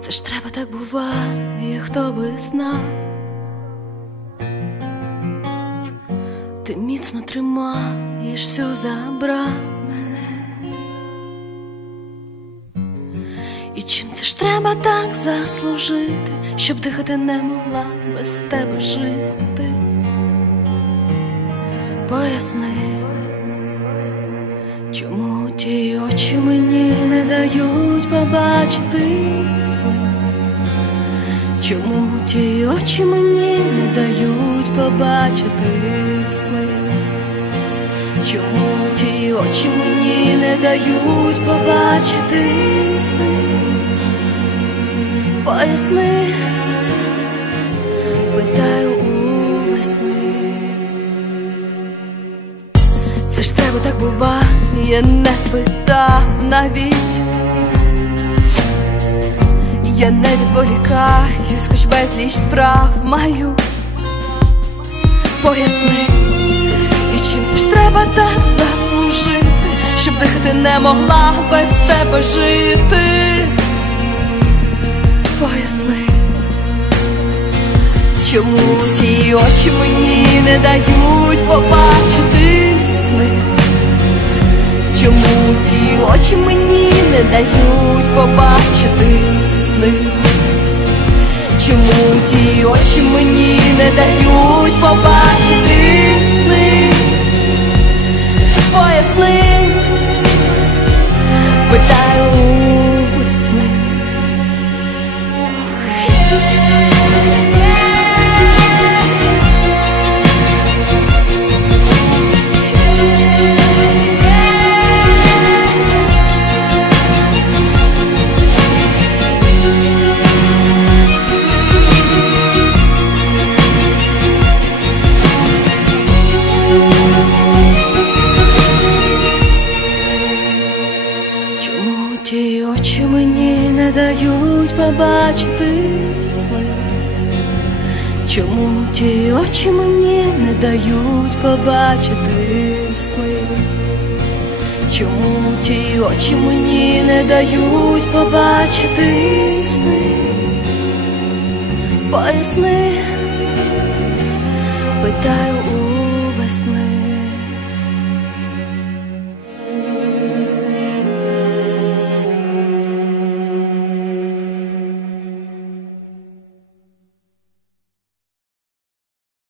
Це ж треба так буває, хто би знав. Ти міцно тримаєш всю забрав мене. І чим це ж треба так заслужити, щоб дихати не могла без тебе жити? Поясни, чому ті очі мені не дають побачити сни? Чому ті очі мені не дають побачити сни? Чому ті очі мені не дають побачити сни? Поясни, питаю у весни. Це ж треба так буває, не спитав навіть. Я не відволікаюсь, хоч безліч справ маю. Поясни, і чим це ж треба так заслужити, щоб дихати не могла без тебе жити. Поясни, чому ті очі мені не дають побачити сни? Чому ті очі мені не дають побачити мені не дають очі мені не дають побачити сни? Чому ті очі мені не дають побачити сни? Чому ті очі мені не дають побачити сни? Поясни, питаю